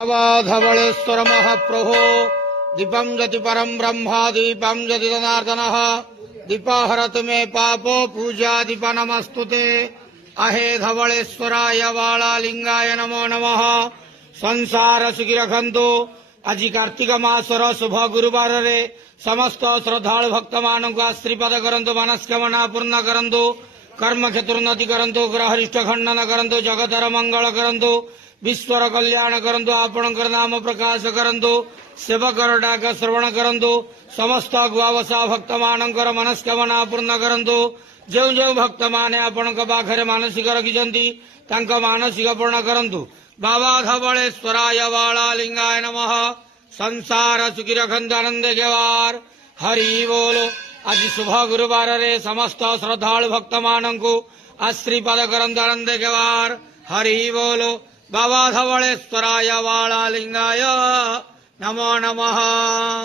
धवलेश्वर महाप्रभो दीपं जति परम ब्रह्मा दीपं जति जनार्दनः दीपहरत मे पापो पूजा दीप नमस्तुते अहे धवलेश्वराय वालालिंगाय नमो नमः। संसार सुखी रखंतु। आज कार्तिक मासर शुभ गुरुवार रे समस्त श्रद्धालु भक्त मानक आशीर्वाद करंतु, मनस्कामना पूर्ण करंतु, कर्म क्षेत्रोन्नति करंतु, ग्रहरिष्ठ खंडन करंतु, जगतर मंगल करंतु, विश्वर कल्याण करंतु, आपणकर नाम प्रकाश करंतु, सेवकर डाक श्रवण करंतु, समस्त गुआवसा भक्त मानकर मनस्कामना पूर्ण करंतु। जो जो भक्त माने आपणक पाखरे मानसिक रखिछंती तांका मानसिक पूर्ण करंतु। बाबा धवलेश्वराय वालालिंगाय नमः। संसार सुखी रखंतु, आनंद जवार। हरि बोलो। आज शुभ गुरुवार रे समस्त श्रद्धालु भक्त मानकु आशीर्वाद करंतु, आनंद जवार। हरि बोलो। बाबा धवलेश्वराय वालालिंगाय नमो नमः।